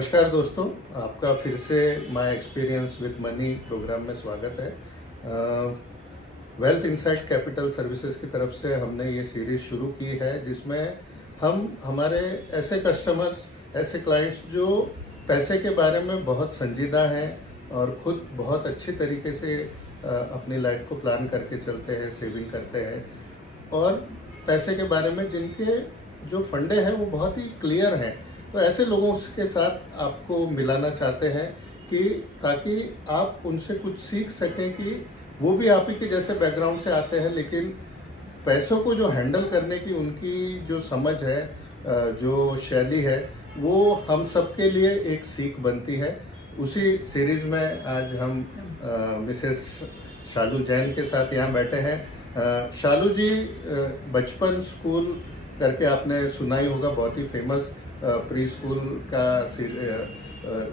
नमस्कार दोस्तों, आपका फिर से my experience with money programme में स्वागत है। वेल्थ इनसाइट कैपिटल सर्विसेज की तरफ से हमने ये सीरीज शुरू की है जिसमें हम हमारे ऐसे कस्टमर्स, ऐसे क्लाइंट्स जो पैसे के बारे में बहुत संजीदा हैं और खुद बहुत अच्छी तरीके से अपनी लाइफ को प्लान करके चलते हैं, सेविंग करते हैं और पैसे के बारे में जिनके जो फंडे हैं वो बहुत ही क्लियर हैं, तो ऐसे लोगों के साथ आपको मिलाना चाहते हैं कि ताकि आप उनसे कुछ सीख सकें कि वो भी आप ही के जैसे बैकग्राउंड से आते हैं, लेकिन पैसों को जो हैंडल करने की उनकी जो समझ है, जो शैली है, वो हम सबके लिए एक सीख बनती है। उसी सीरीज में आज हम मिसेस शालू जैन के साथ यहाँ बैठे हैं। शालू जी बचपन स्कूल करके आपने सुना ही होगा, बहुत ही फेमस प्री स्कूल का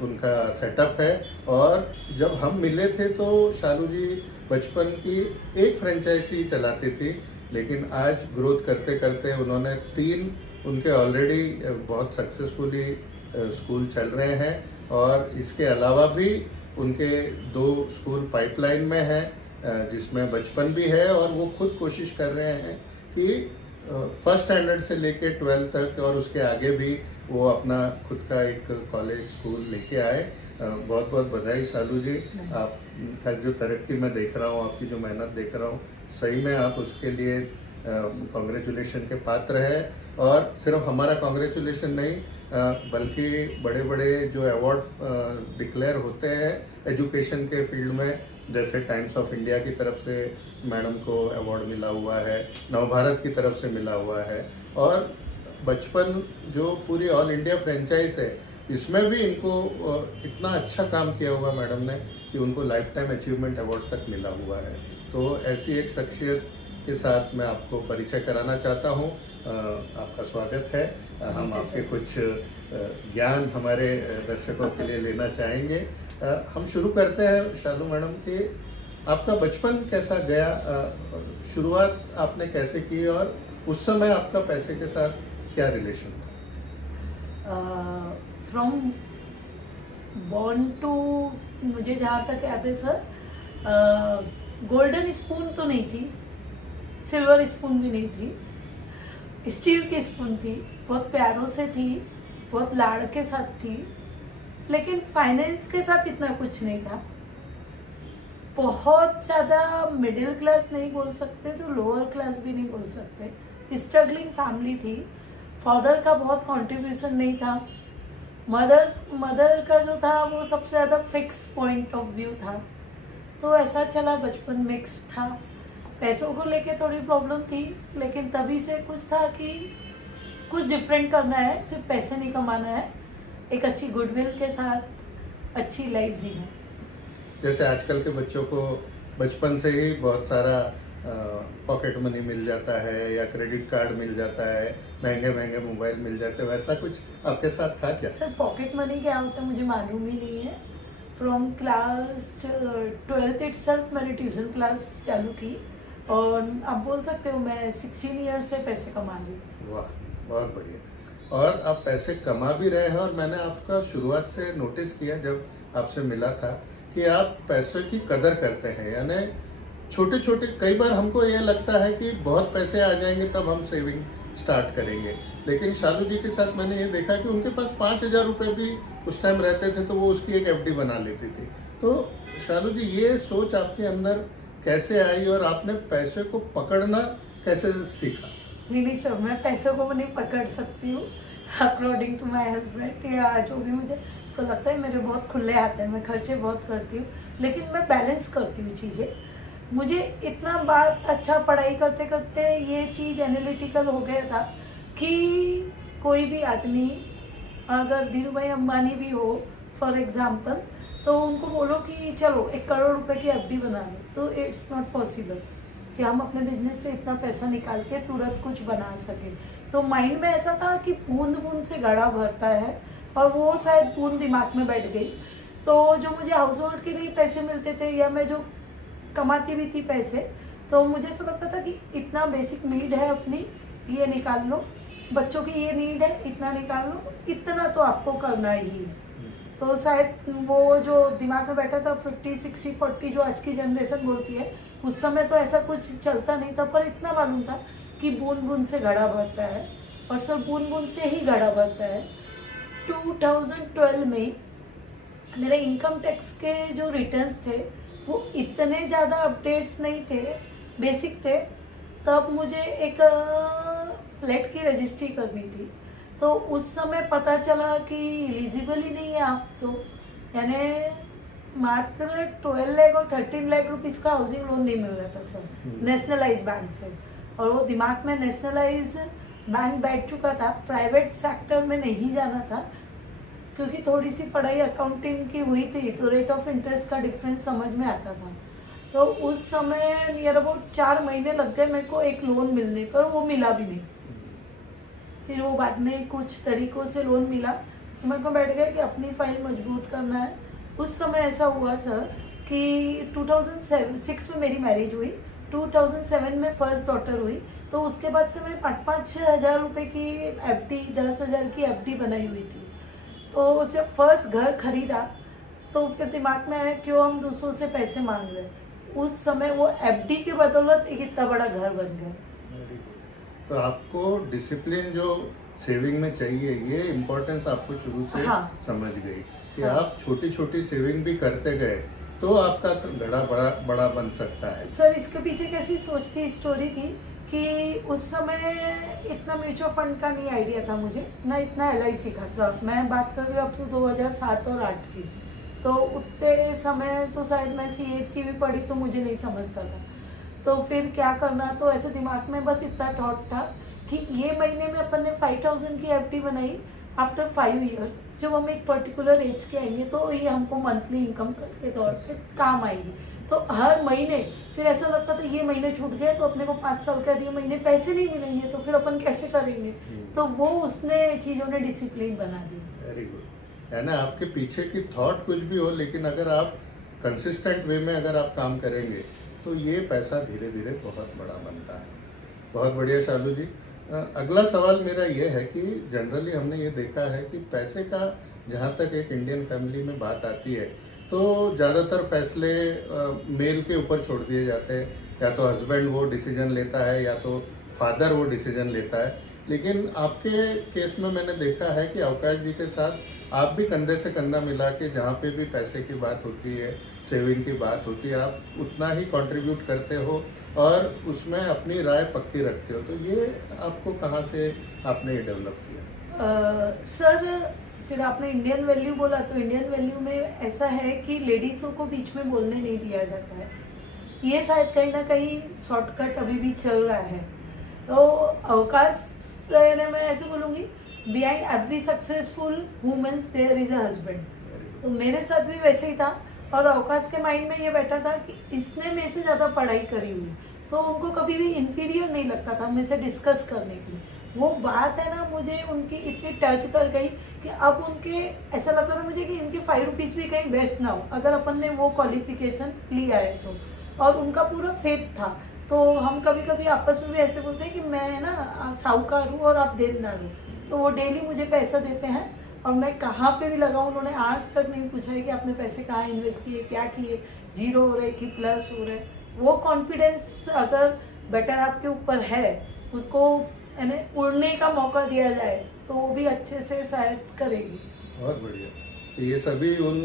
उनका सेटअप है। और जब हम मिले थे तो शालू जी बचपन की एक फ्रेंचाइजी चलाती थी, लेकिन आज ग्रोथ करते करते उन्होंने 3 उनके ऑलरेडी बहुत सक्सेसफुली स्कूल चल रहे हैं और इसके अलावा भी उनके 2 स्कूल पाइपलाइन में हैं जिसमें बचपन भी है और वो खुद कोशिश कर रहे हैं कि फर्स्ट स्टैंडर्ड से लेके 12th तक और उसके आगे भी वो अपना खुद का एक कॉलेज स्कूल लेके आए। बहुत बहुत बधाई शालू जी, आपका जो तरक्की मैं देख रहा हूँ, आपकी जो मेहनत देख रहा हूँ, सही में आप उसके लिए कॉन्ग्रेचुलेशन के पात्र हैं। और सिर्फ हमारा कॉन्ग्रेचुलेशन नहीं, बल्कि बड़े बड़े जो अवार्ड डिक्लेयर होते हैं एजुकेशन के फील्ड में, जैसे टाइम्स ऑफ इंडिया की तरफ से मैडम को अवार्ड मिला हुआ है, नवभारत की तरफ से मिला हुआ है, और बचपन जो पूरी ऑल इंडिया फ्रेंचाइज है इसमें भी इनको इतना अच्छा काम किया हुआ मैडम ने कि उनको लाइफ टाइम अचीवमेंट अवार्ड तक मिला हुआ है। तो ऐसी एक शख्सियत के साथ मैं आपको परिचय कराना चाहता हूँ। आपका स्वागत है। हम आपके कुछ ज्ञान हमारे दर्शकों के लिए लेना चाहेंगे। हम शुरू करते हैं शालू मैडम कि आपका बचपन कैसा गया, शुरुआत आपने कैसे की और उस समय आपका पैसे के साथ क्या रिलेशन था? फ्रॉम बॉर्न टू, मुझे जहाँ तक याद है सर, गोल्डन स्पून तो नहीं थी, सिल्वर स्पून भी नहीं थी, स्टील की स्पून थी, बहुत प्यारों से थी, बहुत लाड़ के साथ थी, लेकिन फाइनेंस के साथ इतना कुछ नहीं था। बहुत ज़्यादा मिडिल क्लास नहीं बोल सकते तो लोअर क्लास भी नहीं बोल सकते, स्ट्रगलिंग फैमिली थी। फादर का बहुत कंट्रीब्यूशन नहीं था, मदर का जो था वो सबसे ज़्यादा फिक्स पॉइंट ऑफ व्यू था। तो ऐसा चला, बचपन मिक्स था। पैसों को लेके थोड़ी प्रॉब्लम थी, लेकिन तभी से कुछ था कि कुछ डिफरेंट करना है, सिर्फ पैसे नहीं कमाना है, एक अच्छी गुडविल के साथ अच्छी लाइफ जीना। जैसे आजकल के बच्चों को बचपन से ही बहुत सारा पॉकेट मनी मिल जाता है या क्रेडिट कार्ड मिल जाता है, महंगे महंगे मोबाइल मिल जाते हैं, वैसा कुछ आपके साथ था क्या? सर पॉकेट मनी क्या होता है मुझे मालूम ही नहीं है। फ्रॉम क्लास 12th इटसेल्फ मैंने ट्यूशन क्लास चालू की और आप बोल सकते हो मैं 16 ईयर्स से पैसे कमा रही हूँ। वाह, बहुत बढ़िया। और आप पैसे कमा भी रहे हैं और मैंने आपका शुरुआत से नोटिस किया जब आपसे मिला था कि आप पैसे की कदर करते हैं। यानी छोटे छोटे, कई बार हमको ये लगता है कि बहुत पैसे आ जाएंगे तब हम सेविंग स्टार्ट करेंगे, लेकिन शालू जी के साथ मैंने ये देखा कि उनके पास 5,000 रुपये भी उस टाइम रहते थे तो वो उसकी एक FD बना लेती थी। तो शालू जी, ये सोच आपके अंदर कैसे आई और आपने पैसे को पकड़ना कैसे सीखा? नहीं सर, मैं पैसों को नहीं पकड़ सकती हूँ अकॉर्डिंग टू माई हस्बैंड, या जो भी मुझे तो लगता है मेरे बहुत खुले आते हैं, मैं खर्चे बहुत करती हूँ, लेकिन मैं बैलेंस करती हूँ चीज़ें। मुझे इतना बात अच्छा पढ़ाई करते करते ये चीज़ एनालिटिकल हो गया था कि कोई भी आदमी, अगर धीरू भाई अंबानी भी हो फॉर एग्जांपल, तो उनको बोलो कि चलो 1 करोड़ रुपए की FD बना लो, तो इट्स नॉट पॉसिबल कि हम अपने बिजनेस से इतना पैसा निकाल के तुरंत कुछ बना सके। तो माइंड में ऐसा था कि बूंद बूंद से घड़ा भरता है, और वो शायद बूंद दिमाग में बैठ गई। तो जो मुझे हाउस होल्ड के लिए पैसे मिलते थे या मैं जो कमाती भी थी पैसे, तो मुझे ऐसा लगता था कि इतना बेसिक नीड है अपनी, ये निकाल लो, बच्चों की ये नीड है, इतना निकाल लो, इतना तो आपको करना ही है। तो शायद वो जो दिमाग में बैठा था 50 60 40 जो आज की जनरेशन बोलती है, उस समय तो ऐसा कुछ चलता नहीं था, पर इतना मालूम था कि बूंद बूंद से घड़ा भरता है और सब बूंद बूंद से ही घड़ा भरता है। 2012 में मेरे इनकम टैक्स के जो रिटर्न्स थे वो इतने ज़्यादा अपडेट्स नहीं थे, बेसिक थे। तब मुझे एक फ्लैट की रजिस्ट्री करनी थी, तो उस समय पता चला कि एलिजिबल ही नहीं है आप, तो यानी मात्र 12 लाख और 13 लाख रुपीस का हाउसिंग लोन नहीं मिल रहा था सर, नेशनलाइज बैंक से। और वो दिमाग में नेशनलाइज बैंक बैठ चुका था, प्राइवेट सेक्टर में नहीं जाना था, क्योंकि थोड़ी सी पढ़ाई अकाउंटिंग की हुई थी तो रेट ऑफ इंटरेस्ट का डिफरेंस समझ में आता था। तो उस समय नियर अबाउट 4 महीने लग गए मेरे को एक लोन मिलने पर, वो मिला भी नहीं। फिर वो बाद में कुछ तरीकों से लोन मिला, तो मेरे को बैठ गया कि अपनी फाइल मजबूत करना है। उस समय ऐसा हुआ सर कि 2006 में मेरी मैरिज हुई, 2007 में फर्स्ट डॉटर हुई, तो उसके बाद से मैंने 5-5 हज़ार रुपये की FD, 10,000 की FD बनाई हुई थी। तो जब फर्स्ट घर खरीदा तो फिर दिमाग में आया क्यों हम दूसरों से पैसे मांग रहे हैं। उस समय वो FD के बदौलत एक इतना बड़ा घर बन गया। तो आपको डिसिप्लिन जो सेविंग में चाहिए, ये इम्पोर्टेंस आपको शुरू से समझ गई कि आप छोटी छोटी सेविंग भी करते गए तो आपका घड़ा बड़ा बड़ा बन सकता है। सर इसके पीछे कैसी सोच थी, स्टोरी थी कि उस समय इतना म्यूचुअल फंड का नहीं आइडिया था मुझे, ना इतना LIC का था। मैं बात कर रही हूँ अब तो 2007 और 8 की, तो उतने समय तो शायद मैं CA की भी पढ़ी तो मुझे नहीं समझता था। तो फिर क्या करना, तो ऐसे दिमाग में बस इतना थॉट था कि ये महीने में अपन ने 5,000 की FD बनाई, आफ्टर 5 ईयर्स जब हम एक पर्टिकुलर एज के आएंगे तो ये हमको मंथली इनकम के तौर पे काम आएगी। तो हर महीने फिर ऐसा लगता था ये महीने छूट गए तो अपने को 5 साल के बाद ये महीने पैसे नहीं मिलेंगे, तो फिर अपन कैसे करेंगे। तो वो उसने चीज़ों ने डिसिप्लिन बना दी। Very good. है ना, आपके पीछे की थॉट कुछ भी हो, लेकिन अगर आप कंसिस्टेंट वे में अगर आप काम करेंगे तो ये पैसा धीरे धीरे बहुत बड़ा बनता है। बहुत बढ़िया शालू जी। अगला सवाल मेरा ये है कि जनरली हमने ये देखा है कि पैसे का जहाँ तक एक इंडियन फैमिली में बात आती है तो ज़्यादातर फैसले मेल के ऊपर छोड़ दिए जाते हैं, या तो हस्बैंड वो डिसीजन लेता है या तो फादर वो डिसीजन लेता है। लेकिन आपके केस में मैंने देखा है कि अवकाश जी के साथ आप भी कंधे से कंधा मिला के जहाँ पे भी पैसे की बात होती है, सेविंग की बात होती है, आप उतना ही कंट्रीब्यूट करते हो और उसमें अपनी राय पक्की रखते हो। तो ये आपको कहाँ से आपने ये डेवलप किया? सर फिर आपने इंडियन वैल्यू बोला, तो इंडियन वैल्यू में ऐसा है कि लेडीज़ों को बीच में बोलने नहीं दिया जाता है। ये शायद कहीं ना कहीं शॉर्टकट अभी भी चल रहा है। तो अवकाश मैं ऐसे बोलूँगी, behind every successful womens there is a husband. तो मेरे साथ भी वैसे ही था, और अवकाश के माइंड में ये बैठा था कि इसने मेरे से ज़्यादा पढ़ाई करी हुई, तो उनको कभी भी इंफीरियर नहीं लगता था मेरे से डिस्कस करने के लिए। वो बात है ना, मुझे उनकी इतनी टच कर गई कि अब उनके ऐसा लगता था मुझे कि इनके 5 रुपीज़ भी कहीं वेस्ट ना हो अगर अपन ने वो क्वालिफिकेशन लिया है तो। और उनका पूरा फेथ था। तो हम कभी कभी आपस में भी ऐसे बोलते हैं कि मैं ना साहूकार हूँ और आप देनदार हो। तो वो डेली मुझे पैसा देते हैं और मैं कहाँ पे भी लगाऊँ, उन्होंने आज तक नहीं पूछा है कि आपने पैसे कहाँ इन्वेस्ट किए, क्या किए, जीरो हो रहे कि प्लस हो रहे। वो कॉन्फिडेंस अगर बेटर आपके ऊपर है, उसको यानी उड़ने का मौका दिया जाए तो वो भी अच्छे से शायद करेगी। बहुत बढ़िया। तो ये सभी उन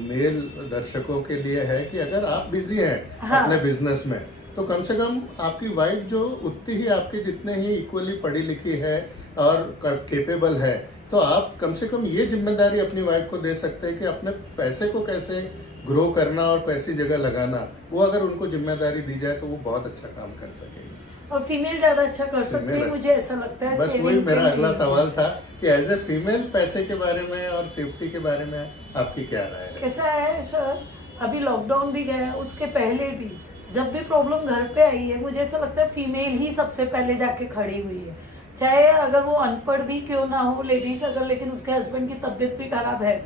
मेल दर्शकों के लिए है कि अगर आप बिजी हैं अपने बिजनेस में, तो कम से कम आपकी वाइफ जो उतनी ही आपके जितने ही इक्वली पढ़ी लिखी है और कैपेबल है, तो आप कम से कम ये जिम्मेदारी अपनी वाइफ को दे सकते हैं कि अपने पैसे को कैसे ग्रो करना और कैसी जगह लगाना, वो अगर उनको जिम्मेदारी दी जाए तो वो बहुत अच्छा काम कर सकेंगे। और फीमेल ज्यादा अच्छा कर सकती है, मुझे ऐसा लगता है। बस वही मेरा अगला सवाल था कि एज ए फीमेल पैसे के बारे में और सेफ्टी के बारे में आपकी क्या राय है? कैसा है सर, अभी लॉकडाउन भी गया, उसके पहले भी जब भी प्रॉब्लम घर पे आई है, मुझे ऐसा लगता है फीमेल ही सबसे पहले जाके खड़ी हुई है। चाहे अगर वो अनपढ़ भी क्यों ना हो लेडीज अगर, लेकिन उसके हस्बैंड की तबीयत भी खराब है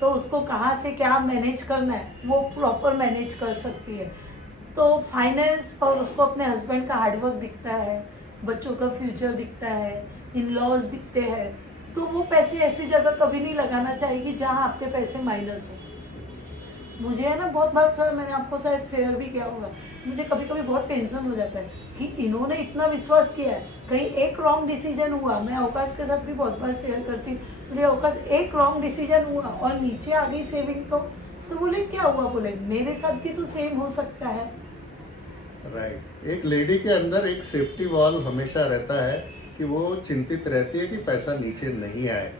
तो उसको कहाँ से क्या मैनेज करना है वो प्रॉपर मैनेज कर सकती है। तो फाइनेंस और उसको अपने हस्बैंड का हार्डवर्क दिखता है, बच्चों का फ्यूचर दिखता है, इन लॉज दिखते हैं, तो वो पैसे ऐसी जगह कभी नहीं लगाना चाहिए जहाँ आपके पैसे माइनस हो। मुझे है ना बहुत बार सर, मैंने आपको शायद शेयर भी किया होगा, मुझे कभी कभी बहुत टेंशन हो जाता है कि इन्होंने इतना विश्वास किया है, कहीं एक रॉन्ग डिसीजन हुआ। मैं अवकाश के साथ भी बहुत बार शेयर करती हूँ, बोले अवकाश एक रॉन्ग डिसीजन हुआ और नीचे आ गई सेविंग तो बोले क्या हुआ, बोले मेरे साथ भी तो सेम हो सकता है। राइट। एक लेडी के अंदर एक सेफ्टी वॉल हमेशा रहता है कि वो चिंतित रहती है कि पैसा नीचे नहीं आए,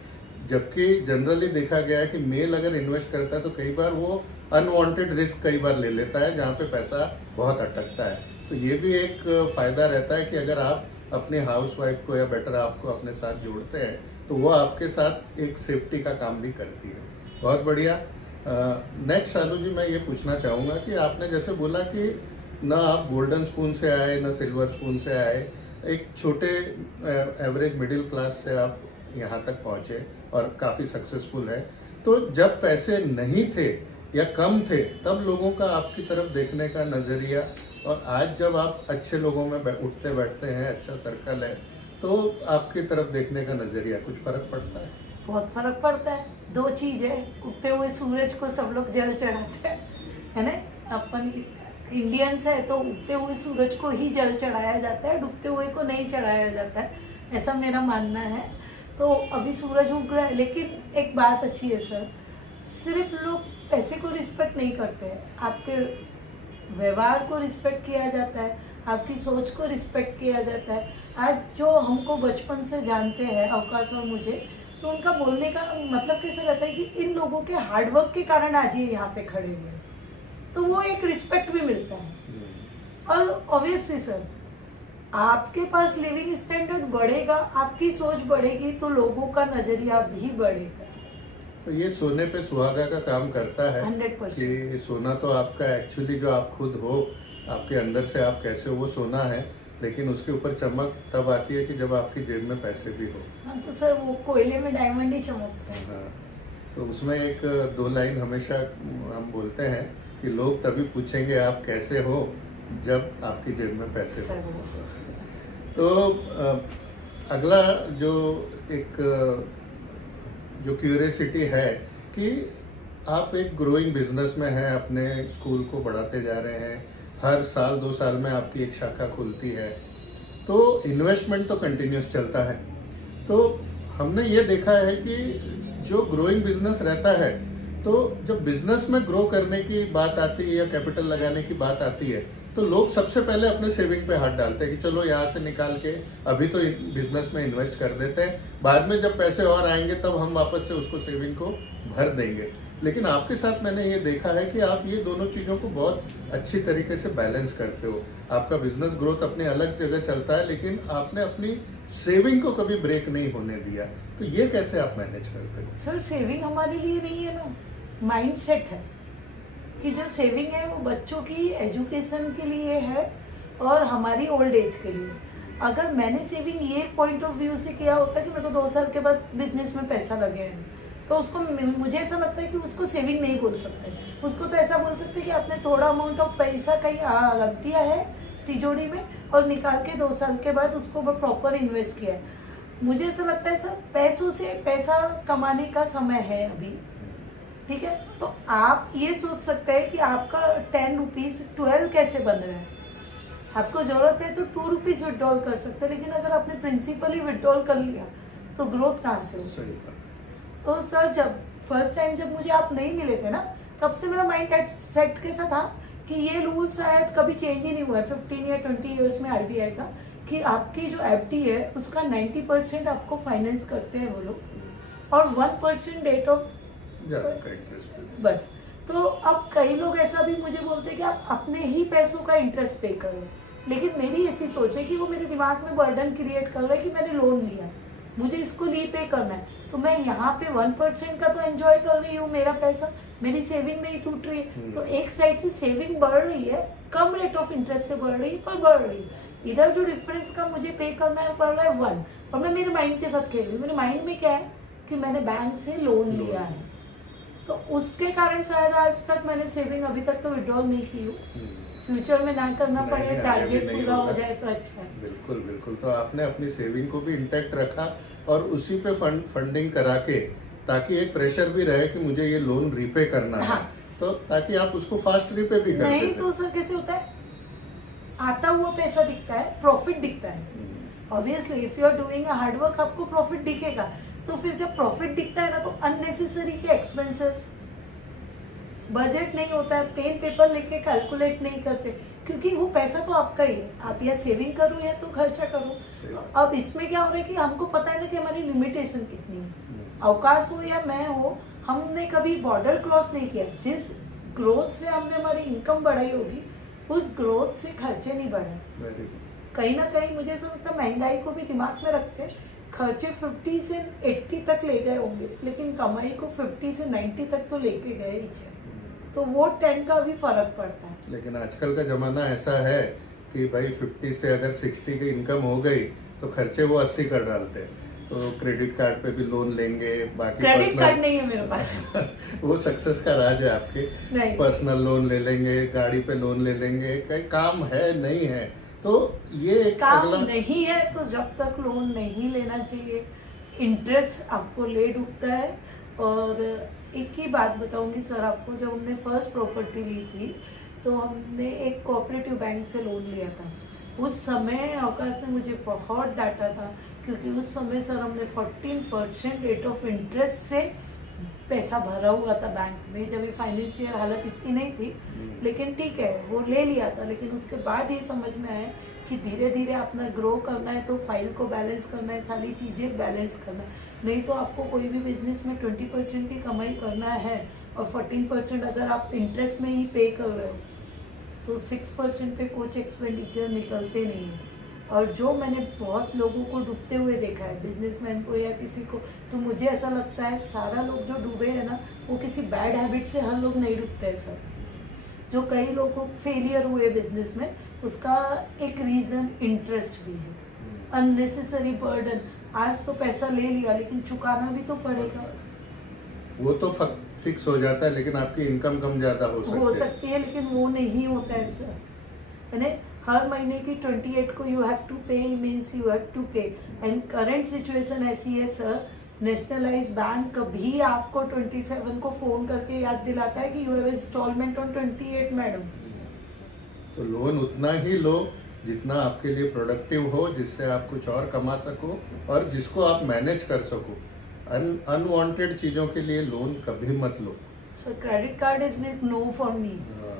जबकि जनरली देखा गया है कि मेल अगर इन्वेस्ट करता है तो कई बार वो अनवांटेड रिस्क कई बार ले लेता है जहाँ पे पैसा बहुत अटकता है। तो ये भी एक फायदा रहता है कि अगर आप अपने हाउसवाइफ को या बेटर आपको अपने साथ जोड़ते हैं तो वो आपके साथ एक सेफ्टी का काम भी करती है। बहुत बढ़िया। नेक्स्ट शालू जी, मैं ये पूछना चाहूँगा कि आपने जैसे बोला कि ना आप गोल्डन स्पून से आए ना सिल्वर स्पून से आए, एक छोटे एवरेज मिडिल क्लास से आप यहाँ तक पहुँचे और काफ़ी सक्सेसफुल है। तो जब पैसे नहीं थे या कम थे तब लोगों का आपकी तरफ देखने का नज़रिया, और आज जब आप अच्छे लोगों में उठते बैठते हैं, अच्छा सर्कल है, तो आपकी तरफ देखने का नज़रिया कुछ फर्क पड़ता है? बहुत फर्क पड़ता है। दो चीज है, उगते हुए सूरज को सब लोग जल चढ़ाते हैं, है ना। अपन इंडियंस है तो उगते हुए सूरज को ही जल चढ़ाया जाता है, डूबते हुए को नहीं चढ़ाया जाता है, ऐसा मेरा मानना है। तो अभी सूरज उग रहा है, लेकिन एक बात अच्छी है सर, सिर्फ लोग पैसे को रिस्पेक्ट नहीं करते हैं, आपके व्यवहार को रिस्पेक्ट किया जाता है, आपकी सोच को रिस्पेक्ट किया जाता है। आज जो हमको बचपन से जानते हैं अवकाश और मुझे, तो उनका बोलने का मतलब कैसे रहता है कि इन लोगों के हार्डवर्क के कारण आज ये यहाँ पे खड़े हुए हैं, तो वो एक रिस्पेक्ट भी मिलता है। और ऑब्वियसली सर, आपके पास लिविंग स्टैंडर्ड बढ़ेगा, आपकी सोच बढ़ेगी, तो लोगों का नजरिया भी बढ़ेगा। तो ये सोने पे सुहागा का काम करता है 100%। कि सोना तो आपका एक्चुअली जो आप खुद हो, आपके अंदर से आप कैसे हो, वो सोना है, लेकिन उसके ऊपर चमक तब आती है कि जब आपकी जेब में पैसे भी हो। हाँ, तो सर वो कोयले में डायमंड ही चमकता है। हाँ, तो उसमें एक दो लाइन हमेशा हम बोलते हैं कि लोग तभी पूछेंगे आप कैसे हो जब आपकी जेब में पैसे हो। तो अगला जो एक जो क्यूरियोसिटी है कि आप एक ग्रोइंग बिजनेस में हैं, अपने स्कूल को बढ़ाते जा रहे हैं, हर साल 2 साल में आपकी एक शाखा खुलती है, तो इन्वेस्टमेंट तो कंटिन्यूस चलता है। तो हमने ये देखा है कि जो ग्रोइंग बिजनेस रहता है, तो जब बिजनेस में ग्रो करने की बात आती है या कैपिटल लगाने की बात आती है, तो लोग सबसे पहले अपने सेविंग पे हाथ डालते हैं कि चलो यहाँ से निकाल के अभी तो बिजनेस में इन्वेस्ट कर देते हैं, बाद में जब पैसे और आएंगे तब हम वापस से उसको सेविंग को भर देंगे। लेकिन आपके साथ मैंने ये देखा है कि आप ये दोनों चीज़ों को बहुत अच्छी तरीके से बैलेंस करते हो। आपका बिजनेस ग्रोथ अपने अलग जगह चलता है, लेकिन आपने अपनी सेविंग को कभी ब्रेक नहीं होने दिया। तो ये कैसे आप मैनेज करते हो? सर सेविंग हमारे लिए नहीं है ना, माइंड सेट है कि जो सेविंग है वो बच्चों की एजुकेशन के लिए है और हमारी ओल्ड एज के लिए। अगर मैंने सेविंग ये पॉइंट ऑफ व्यू से किया होता कि मेरे को 2 साल के बाद बिजनेस में पैसा लगे हैं, तो उसको मुझे ऐसा लगता है कि उसको सेविंग नहीं बोल सकते, उसको तो ऐसा बोल सकते कि आपने थोड़ा अमाउंट ऑफ पैसा कहीं रख दिया है तिजोरी में और निकाल के 2 साल के बाद उसको प्रॉपर इन्वेस्ट किया है। मुझे ऐसा लगता है सर, पैसों से पैसा कमाने का समय है अभी, ठीक है। तो आप ये सोच सकते हैं कि आपका 10 रुपीज़ 12 कैसे बन रहा है, आपको जरूरत है तो 2 रुपीज़ विड्रॉल कर सकते हैं, लेकिन अगर आपने प्रिंसिपली विड्रॉल कर लिया तो ग्रोथ कहाँ से हो। तो सर जब फर्स्ट टाइम जब मुझे आप नहीं मिले थे ना, तब से मेरा माइंड सेट कैसा था कि ये रूल शायद कभी चेंज ही नहीं हुआ है। 15 या 20 ईयर्स में RBI का कि आपकी जो FD है उसका 90% आपको फाइनेंस करते हैं वो लोग और 1% रेट ऑफ बस। तो अब कई लोग ऐसा भी मुझे बोलते हैं कि आप अपने ही पैसों का इंटरेस्ट पे करो, लेकिन मेरी ऐसी सोच है कि वो मेरे दिमाग में बर्डन क्रिएट कर रहा है कि मैंने लोन लिया है, मुझे इसको रीपे करना है, तो मैं यहाँ पे 1% का तो एंजॉय कर रही हूँ, मेरा पैसा मेरी सेविंग में ही टूट रही है। तो एक साइड से सेविंग बढ़ रही है, कम रेट ऑफ इंटरेस्ट से बढ़ रही है, पर बढ़ रही है। इधर जो डिफरेंस का मुझे पे करना है पड़ रहा है 1, और मैं मेरे माइंड के साथ खेल रही हूँ। मेरे माइंड में क्या है कि मैंने बैंक से लोन लिया है, तो उसके कारण शायद आज तक मैंने सेविंग अभी तक तो विड्रॉल नहीं की हूँ। फ्यूचर में ना करना नहीं, पड़े, नहीं, आगे टारगेट भी नहीं पूरा हो होगा। जाए तो अच्छा है। बिल्कुल बिल्कुल, तो आपने अपनी सेविंग को भी इंटैक्ट रखा और उसी पे फंडिंग करा के, ताकि एक प्रेशर भी रहे कि मुझे ये लोन रीपे करना है, हाँ। तो ताकि आप उसको फास्ट रीपे भी कर नहीं देते। तो सर कैसे होता है, आता हुआ पैसा दिखता है, प्रॉफिट दिखता है। Obviously if you are doing a hard work आपको प्रॉफिट दिखेगा। तो फिर जब प्रॉफिट दिखता है ना तो अननेसेसरी के एक्सपेंसेस, बजट नहीं होता है, पेन पेपर लेके कैलकुलेट नहीं करते, क्योंकि वो पैसा तो आपका ही है। आप या सेविंग करो या तो खर्चा करो। तो अब इसमें क्या हो रहा है कि हमको पता है ना कि हमारी लिमिटेशन कितनी है। अवकाश हो या मैं हो, हमने कभी बॉर्डर क्रॉस नहीं किया। जिस ग्रोथ से हमने हमारी इनकम बढ़ाई होगी उस ग्रोथ से खर्चे नहीं बढ़े। Very good. कहीं ना कहीं मुझे ऐसा लगता है महंगाई को भी दिमाग में रखते खर्चे 50 से 80 तक ले गए होंगे, लेकिन कमाई को 50 से 90 तक तो लेके गए ही थे। तो वो 10 का भी फर्क पड़ता है। लेकिन आजकल का जमाना ऐसा है कि भाई 50 से अगर 60 की इनकम हो गई तो खर्चे वो 80 कर डालते हैं। तो क्रेडिट कार्ड पे भी लोन लेंगे, बाकी क्रेडिट कार्ड नहीं है मेरे पास। वो सक्सेस का राज है आपके। नहीं। पर्सनल लोन ले लेंगे, गाड़ी पे लोन ले लेंगे, कहीं काम है नहीं है, तो ये एक काम अगला। नहीं है तो जब तक लोन नहीं लेना चाहिए, इंटरेस्ट आपको ले डूबता है। और एक ही बात बताऊंगी सर आपको, जब हमने फर्स्ट प्रॉपर्टी ली थी तो हमने एक कोऑपरेटिव बैंक से लोन लिया था। उस समय अवकाश ने मुझे बहुत डांटा था, क्योंकि उस समय सर हमने 14% रेट ऑफ इंटरेस्ट से पैसा भरा हुआ था बैंक में, जब ये फाइनेंशियल हालत इतनी नहीं थी। लेकिन ठीक है वो ले लिया था, लेकिन उसके बाद ये समझ में आया कि धीरे धीरे अपना ग्रो करना है तो फाइल को बैलेंस करना है, सारी चीज़ें बैलेंस करना है। नहीं तो आपको कोई भी बिजनेस में 20% की कमाई करना है और 14% अगर आप इंटरेस्ट में ही पे कर रहे हो तो 6% पे कुछ एक्सपेंडिचर निकलते नहीं है। और जो मैंने बहुत लोगों को डूबते हुए देखा है, बिजनेसमैन को या किसी को, तो मुझे ऐसा लगता है सारा लोग जो डूबे हैं ना वो किसी बैड हैबिट से हर लोग नहीं डूबते हैं सर। जो कई लोगों को फेलियर हुए बिजनेस में, उसका एक रीज़न इंटरेस्ट भी है, अननेसेसरी बर्डन। आज तो पैसा ले लिया लेकिन चुकाना भी तो पड़ेगा। वो तो फिक्स हो जाता है, लेकिन आपकी इनकम कम ज्यादा हो सकती है, लेकिन वो नहीं होता है सर। यानी हर महीने की 28 को यू हैव टू पे, मीन्स यू हैव टू पे। एंड करंट सिचुएशन ऐसी है सर, नेशनलाइज बैंक कभी आपको 27 को फोन करके याद दिलाता है कि you have instalment on 28 madam. तो लोन उतना ही लो जितना आपके लिए प्रोडक्टिव हो, जिससे आप कुछ और कमा सको और जिसको आप मैनेज कर सको। अनवांटेड चीजों के लिए लोन कभी मत लो। So credit card is big no for me.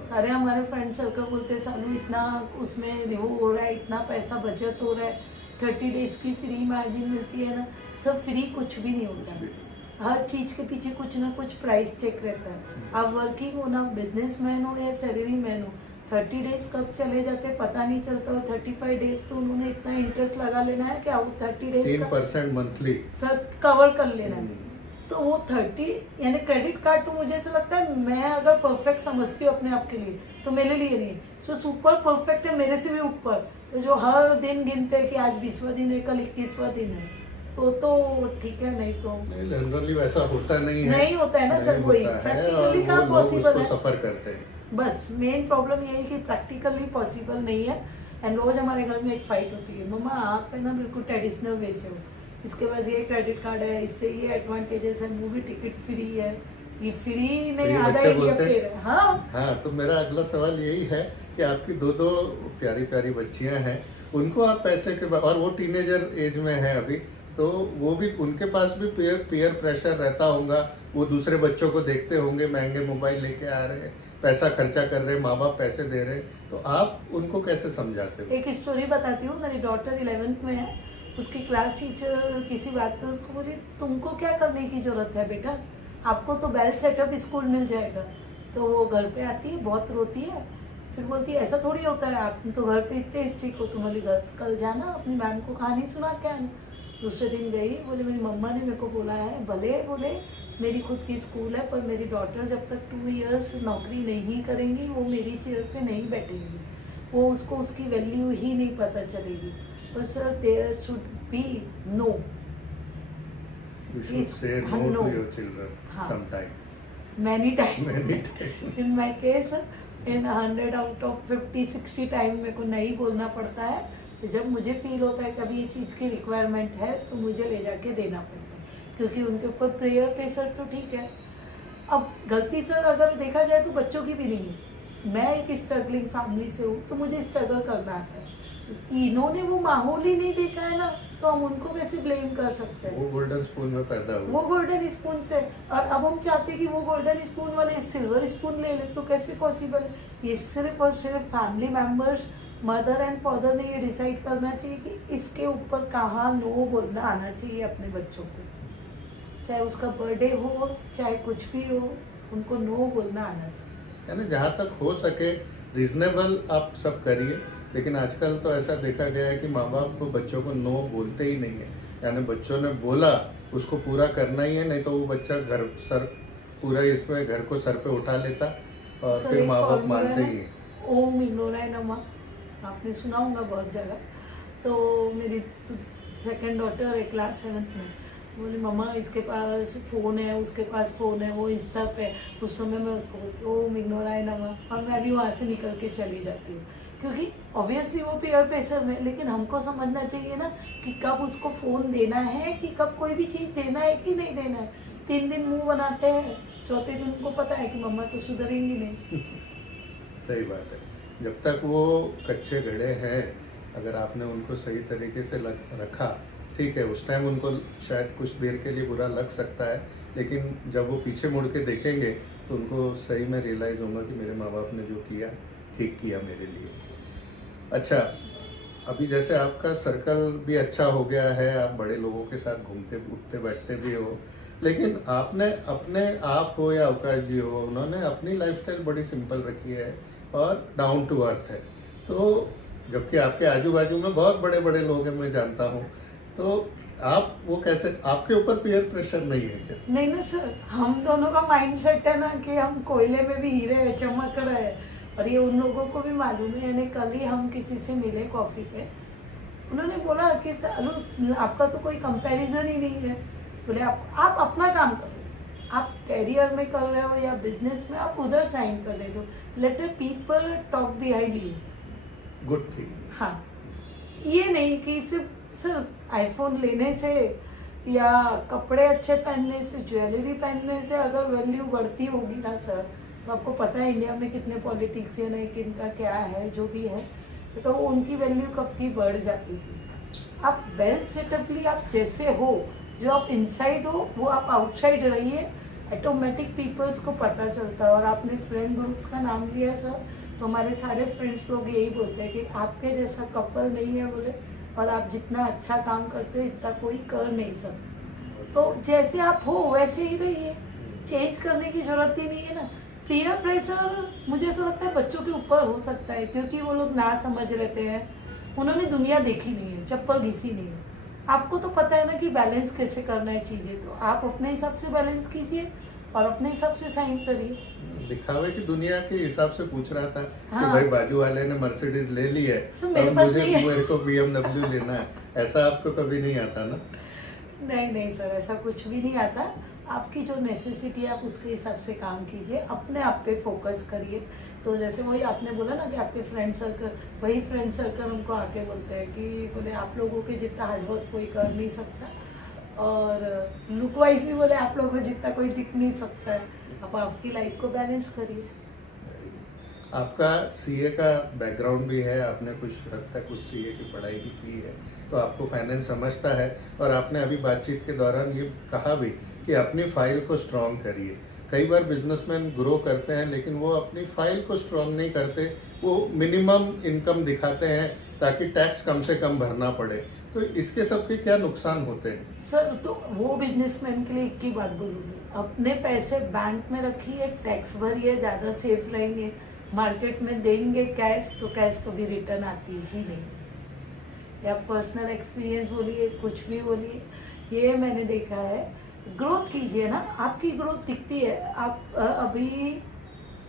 सारे हमारे फ्रेंड सर्कल बोलते हैं सालू इतना उसमें वो हो रहा है, इतना पैसा बचत हो रहा है, 30 डेज की फ्री मार्जिन मिलती है ना। सब फ्री कुछ भी नहीं होता है, हर चीज के पीछे कुछ ना कुछ प्राइस चेक रहता है। आप वर्किंग हो ना, बिजनेसमैन हो या सैलरी मैन हो, 30 डेज कब चले जाते हैं पता नहीं चलता। और 35 डेज तो उन्होंने इतना इंटरेस्ट लगा लेना है कि वो 30 डेज 3% मंथली सर कवर कर लेना है। तो वो 30 यानी क्रेडिट कार्ड तो मुझे ऐसा लगता है, मैं अगर परफेक्ट समझती हूँ अपने आप के लिए तो मेरे लिए नहीं, सो सुपर परफेक्ट है मेरे से भी ऊपर। तो जो हर दिन गिनते हैं कि आज 20वां दिन है, कल 21वां दिन है, तो ठीक है। नहीं तो जनरली वैसा होता नहीं है, नहीं होता है ना सर, वही प्रैक्टिकली कहाँ पॉसिबल है। सफर करते हैं। बस मेन प्रॉब्लम यही कि प्रैक्टिकली पॉसिबल नहीं है। एंड रोज हमारे घर में एक फाइट होती है, मम्मा आप है ना बिल्कुल ट्रेडिशनल वे से हो, इसके पास ये क्रेडिट कार्ड है, इससे ये एडवांटेजेस है, मूवी टिकट फ्री है, ये फ्री नहीं आधा इंडिया फेयर है। हाँ तो मेरा अगला सवाल यही है कि आपकी दो प्यारी प्यारी बच्चियां हैं, उनको आप पैसे के और वो टीनेजर एज में है अभी, तो वो भी उनके पास भी पीयर प्रेशर रहता होगा। वो दूसरे बच्चों को देखते होंगे महंगे मोबाइल लेके आ रहे हैं, पैसा खर्चा कर रहे हैं, माँ बाप पैसे दे रहे हैं, तो आप उनको कैसे समझाते हो? एक स्टोरी बताती हूँ। मेरी डॉटर 11th में है, उसकी क्लास टीचर किसी बात पे उसको बोली तुमको क्या करने की जरूरत है बेटा, आपको तो वेल सेटअप स्कूल मिल जाएगा। तो वो घर पे आती है, बहुत रोती है, फिर बोलती है ऐसा थोड़ी होता है, आप तो घर पे इतने स्ट्रिक्ट हो, तुम्हारी घर कल जाना अपनी मैम को कहानी सुना के आना। दूसरे दिन गई, बोले मेरी मम्मा ने मेरे को बोला है, भले बोले मेरी खुद की स्कूल है पर मेरी डॉटर जब तक 2 इयर्स नौकरी नहीं करेंगी वो मेरी चेयर पे नहीं बैठेगी, वो उसको उसकी वैल्यू ही नहीं पता चलेगी। और sir there should be no, You should say no no to your children हाँ. sometime. many time Many times. in my case in 100 out of 50-60 time मेरे को नहीं बोलना पड़ता है। तो जब मुझे फील होता है कभी ये चीज़ की रिक्वायरमेंट है तो मुझे ले जाके देना पड़ता है, क्योंकि उनके ऊपर प्रेयर प्रेशर तो ठीक है। अब गलती सर अगर देखा जाए तो बच्चों की भी नहीं है। मैं एक स्ट्रगलिंग फैमिली से हूँ तो मुझे स्ट्रगल करना आता है। इन्होंने वो माहौल ही नहीं देखा है ना, तो हम उनको कैसे ब्लेम कर सकते हैं। वो गोल्डन स्पून में पैदा हुआ। वो गोल्डन स्पून से, और अब हम चाहते हैं कि वो गोल्डन स्पून वाले सिल्वर स्पून ले ले, तो कैसे पॉसिबल है। ये सिर्फ और सिर्फ family members, mother and father ने ये डिसाइड करना चाहिए कि इसके ऊपर कहाँ नो बोलना आना चाहिए अपने बच्चों को। चाहे उसका बर्थडे हो, चाहे कुछ भी हो, उनको नो बोलना आना चाहिए। यानी जहाँ तक हो सके रीजनेबल आप सब करिए, लेकिन आजकल तो ऐसा देखा गया है कि माँ बाप बच्चों को नो बोलते ही नहीं है। यानी बच्चों ने बोला उसको पूरा करना ही है, नहीं तो वो बच्चा घर सर पूरा इसमें घर को सर पे उठा लेता और सर, फिर एक माँ बाप formula मानते है, ही हैं। ओम इग्नोराय नमः, आपने सुना होगा बहुत जगह। तो मेरी सेकंड डॉटर है क्लास 7 में, बोली मम्मा इसके पास फ़ोन है, उसके पास फ़ोन है, वो इंस्टा पे। उस समय मैं उसको बोलती हूँ ओम इग्नोराय नमः, और मैं भी वहाँ से निकल के चली जाती हूँ, क्योंकि ऑब्वियसली वो पीयर प्रेशर में। लेकिन हमको समझना चाहिए ना कि कब उसको फ़ोन देना है, कि कब कोई भी चीज़ देना है कि नहीं देना है। 3 दिन मुंह बनाते हैं, चौथे दिन उनको पता है कि मम्मा तो सुधरेंगी नहीं। सही बात है। जब तक वो कच्चे घड़े हैं, अगर आपने उनको सही तरीके से रखा, ठीक है, उस टाइम उनको शायद कुछ देर के लिए बुरा लग सकता है, लेकिन जब वो पीछे मुड़ के देखेंगे तो उनको सही में रियलाइज़ होगा कि मेरे माँ बाप ने जो किया ठीक किया मेरे लिए। अच्छा, अभी जैसे आपका सर्कल भी अच्छा हो गया है, आप बड़े लोगों के साथ घूमते उठते बैठते भी हो, लेकिन आपने अपने आप हो या अवकाश जी हो, उन्होंने अपनी लाइफस्टाइल बड़ी सिंपल रखी है और डाउन टू अर्थ है। तो जबकि आपके आजू बाजू में बहुत बड़े बड़े लोग हैं, मैं जानता हूँ, तो आप वो कैसे, आपके ऊपर पीयर प्रेशर नहीं है क्या? नहीं ना सर, हम दोनों का माइंडसेट है ना कि हम कोयले में भी हीरे है, चमक रहे हैं, और ये उन लोगों को भी मालूम है। यानी कल ही हम किसी से मिले कॉफ़ी पे, उन्होंने बोला कि सर आपका तो कोई कंपैरिजन ही नहीं है। बोले आप अपना काम करो, आप कैरियर में कर रहे हो या बिजनेस में, आप उधर साइन कर रहे हो, let the people talk behind you. Good thing. हाँ, ये नहीं कि सिर्फ सर आईफोन लेने से या कपड़े अच्छे पहनने से, ज्वेलरी पहनने से अगर वैल्यू बढ़ती होगी ना सर, तो आपको पता है इंडिया में कितने पॉलिटिशियन है, किनका क्या है, जो भी है, तो उनकी वैल्यू कब की बढ़ जाती थी। आप वेल सेटअपली आप जैसे हो, जो आप इनसाइड हो वो आप आउटसाइड रहिए, ऑटोमेटिक पीपल्स को पता चलता है। और आपने फ्रेंड ग्रुप्स का नाम लिया सर, तो हमारे सारे फ्रेंड्स लोग यही बोलते हैं कि आपके जैसा कपल नहीं है बोले, और आप जितना अच्छा काम करते हो इतना कोई कर नहीं सकता। तो जैसे आप हो वैसे ही रहिए, चेंज करने की जरूरत ही नहीं है ना। पीयर प्रेशर मुझे ऐसा लगता है बच्चों के ऊपर हो सकता है, क्योंकि वो लोग ना समझ रहते हैं, उन्होंने दुनिया देखी नहीं है, चप्पल घिसी नहीं है। आपको तो पता है ना कि बैलेंस कैसे करना है चीज़ें, तो आप अपने हिसाब से बैलेंस कीजिए और अपने हिसाब से साइन करिए। दिखावे की दुनिया के हिसाब से पूछ रहा था हाँ। कि भाई बाजू वाले ने मर्सिडीज ले ली है, सो मेरे अब पास नहीं है। मेरे को BMW लेना है, ऐसा आपको कभी नहीं आता ना? नहीं नहीं सर, ऐसा कुछ भी नहीं आता। आपकी जो नेसेसिटी है आप उसके हिसाब से काम कीजिए, अपने आप पे फोकस करिए। तो जैसे वही आपने बोला ना कि आपके फ्रेंड सर्कल, वही फ्रेंड सर्कल हमको आके बोलते हैं कि बोले आप लोगों के जितना हार्डवर्क कोई कर नहीं सकता, और लुक वाइज भी बोले आप लोगों को जितना कोई दिख नहीं सकता है। आप आपकी लाइफ को बैलेंस करिए। आपका सीए का बैकग्राउंड भी है, आपने कुछ हद तक उस सीए की पढ़ाई भी की है, तो आपको फाइनेंस समझता है। और आपने अभी बातचीत के दौरान ये कहा भी कि अपनी फाइल को स्ट्रॉन्ग करिए। कई बार बिजनेसमैन ग्रो करते हैं लेकिन वो अपनी फाइल को स्ट्रॉन्ग नहीं करते, वो मिनिमम इनकम दिखाते हैं ताकि टैक्स कम से कम भरना पड़े। तो इसके सबके क्या नुकसान होते हैं? सर तो वो बिजनेसमैन के लिए एक ही बात बोलूँगी, अपने पैसे बैंक में रखिए, टैक्स भरिए, ज़्यादा सेफ रहेंगे। मार्केट में देंगे कैश तो कैश कभी रिटर्न आती ही नहीं। या पर्सनल एक्सपीरियंस बोलिए, कुछ भी बोलिए, ये मैंने देखा है। ग्रोथ कीजिए ना, आपकी ग्रोथ दिखती है। आप अभी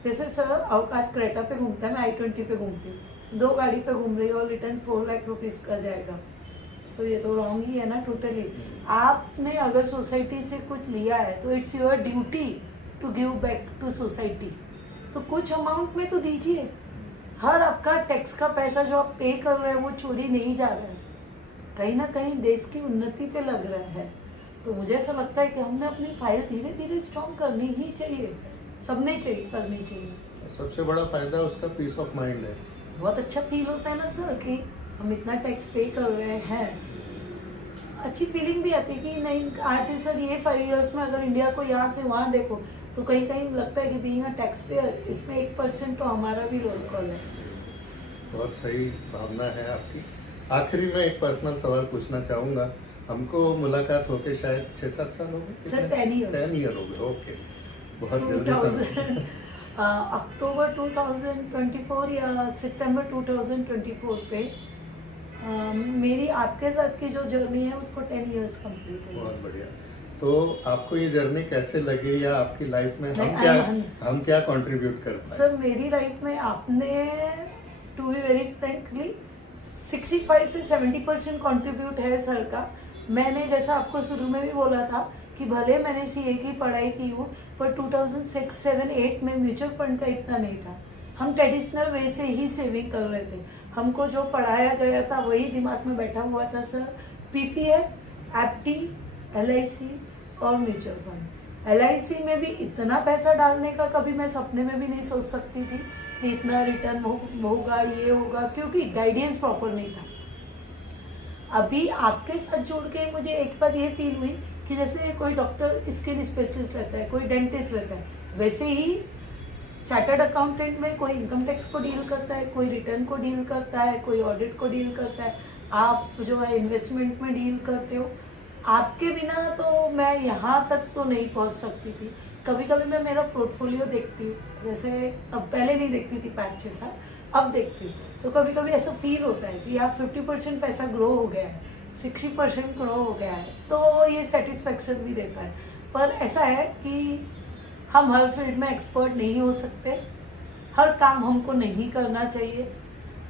जैसे सर अवकाश क्रेटा पे घूमता है, मैं I-20 पे घूमती हूँ, 2 गाड़ी पे घूम रही है और रिटर्न 4 लाख रुपीज़ का जाएगा, तो ये तो रॉन्ग ही है ना टोटली। आपने अगर सोसाइटी से कुछ लिया है तो it's your duty to give back to society. तो कुछ अमाउंट में तो दीजिए। हर आपका टैक्स का पैसा जो आप पे कर रहे हैं वो चोरी नहीं जा रहा है, कहीं ना कहीं देश की उन्नति पे लग रहा है। तो मुझे ऐसा लगता है कि हमने अपनी फाइल धीरे धीरे स्ट्रॉन्ग करनी ही चाहिए, सबने करनी चाहिए। सबसे बड़ा फायदा उसका पीस ऑफ माइंड है। बहुत अच्छा फील होता है ना सर कि हम इतना टैक्स पे कर रहे हैं। अच्छी फीलिंग भी आती है कि नहीं आज सर ये 5 इयर्स में अगर इंडिया को यहाँ से वहाँ देखो तो कहीं कहीं लगता है कि बीइंग अ टैक्स पेयर इसमें 1% तो हमारा भी रोल कॉल है। बहुत सही भावना है आपकी। आखिरी में एक पर्सनल सवाल पूछना चाहूँगा। हमको मुलाकात होके शायद 6-7 साल हो गए। Sir 10 years. 10 ईयर हो गए। ओके, बहुत जल्दी। अक्टूबर 2024 या सितंबर 2024 पे मेरी आपके साथ की जो जर्नी है उसको 10 इयर्स कंप्लीट हुई। बहुत बढ़िया। तो आपको ये जर्नी कैसे लगी या आपकी लाइफ में नहीं, हम क्या कंट्रीब्यूट कर पाए? सर मेरी लाइफ में आपने टू बी वेरी फ्रेंकली 65 से 70% कंट्रीब्यूट है सर का। मैंने जैसा आपको शुरू में भी बोला था कि भले मैंने सीए की पढ़ाई की हूँ पर 2006, 7, 8 में म्यूचुअल फंड का इतना नहीं था। हम ट्रेडिशनल वे से ही सेविंग कर रहे थे। हमको जो पढ़ाया गया था वही दिमाग में बैठा हुआ था सर। पीपीएफ, एफडी, एलआईसी और म्यूचुअल फंड। एलआईसी में भी इतना पैसा डालने का कभी मैं सपने में भी नहीं सोच सकती थी कि इतना रिटर्न होगा, ये होगा, क्योंकि गाइडेंस प्रॉपर नहीं था। अभी आपके साथ जुड़ के मुझे एक बार ये फील हुई कि जैसे कोई डॉक्टर स्किन स्पेशलिस्ट रहता है, कोई डेंटिस्ट रहता है, वैसे ही चार्टर्ड अकाउंटेंट में कोई इनकम टैक्स को डील करता है, कोई रिटर्न को डील करता है, कोई ऑडिट को डील करता है, आप जो है इन्वेस्टमेंट में डील करते हो। आपके बिना तो मैं यहाँ तक तो नहीं पहुँच सकती थी। कभी कभी मैं मेरा पोर्टफोलियो देखती हूँ, जैसे अब पहले नहीं देखती थी 5-6 साल, अब देखती हूँ तो कभी कभी ऐसा फील होता है कि यार 50% पैसा ग्रो हो गया है, 60% ग्रो हो गया है, तो ये सेटिस्फेक्शन भी देता है। पर ऐसा है कि हम हर फील्ड में एक्सपर्ट नहीं हो सकते, हर काम हमको नहीं करना चाहिए।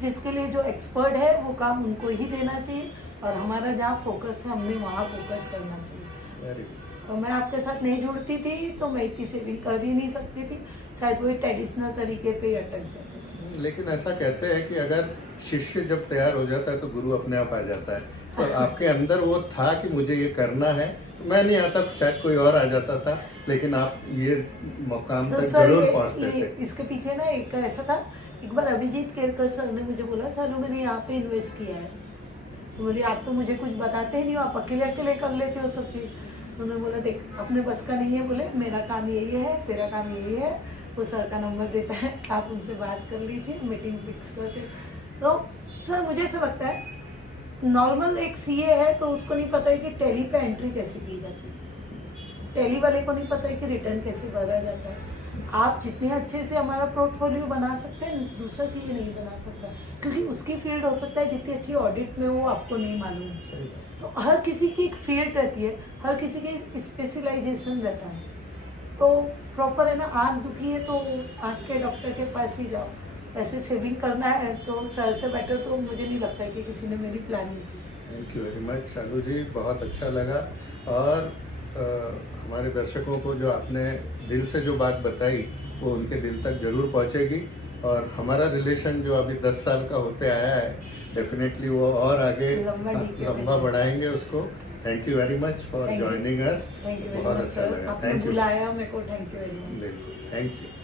जिसके लिए जो एक्सपर्ट है वो काम उनको ही देना चाहिए और हमारा जहाँ फोकस है हमने वहाँ फोकस करना चाहिए। तो मैं आपके साथ नहीं जुड़ती थी तो मैं इतनी सेविंग कर ही नहीं सकती थी, शायद वही ट्रेडिशनल तरीके पे अटक जाते थे। लेकिन ऐसा कहते हैं कि अगर शिष्य जब तैयार हो जाता है तो गुरु अपने आप आ जाता है। तो आपके अंदर वो था कि मुझे ये करना है, तो मैं नहीं आता, शायद कोई और आ जाता था, लेकिन आप ये मुकाम तक जरूर पहुंचते थे। इसके पीछे ना एक ऐसा था, एक बार अभिजीत केरकर सर ने मुझे बोला, सर मैंने यहाँ पे इन्वेस्ट किया है। तो बोली आप तो मुझे कुछ बताते ही नहीं हो, आप अकेले अकेले कर लेते हो सब चीज़। उन्होंने बोला देख अपने बस का नहीं है, बोले मेरा काम यही है, तेरा काम यही है। वो सर का नंबर देता है, आप उनसे बात कर लीजिए, मीटिंग फिक्स करके। तो सर मुझे ऐसा लगता है नॉर्मल एक सीए है तो उसको नहीं पता है कि टैली पे एंट्री कैसे की जाती है, टैली वाले को नहीं पता है कि रिटर्न कैसे भरा जाता है। आप जितने अच्छे से हमारा पोर्टफोलियो बना सकते हैं दूसरा सीए नहीं बना सकता, क्योंकि उसकी फील्ड हो सकता है जितनी अच्छी ऑडिट में वो आपको नहीं मालूम है। तो हर किसी की एक फील्ड रहती है, हर किसी की स्पेशलाइजेशन रहता है। तो प्रॉपर है ना, आँख दुखी है तो आँख के डॉक्टर के पास ही जाओ। ऐसे सेविंग करना है तो सर से बेटर तो मुझे नहीं लगता है कि किसी ने मेरी प्लानिंग की। थैंक यू वेरी मच शालू जी, बहुत अच्छा लगा। और हमारे दर्शकों को जो आपने दिल से जो बात बताई वो उनके दिल तक जरूर पहुंचेगी। और हमारा रिलेशन जो अभी 10 साल का होते आया है, डेफिनेटली वो और आगे लंबा बढ़ाएंगे उसको। Thank you very much for joining us. Thank you बहुत अच्छा लगा। थैंक यू, बुलाया मेरे को, थैंक यू वेरी मच। बिल्कुल, थैंक यू।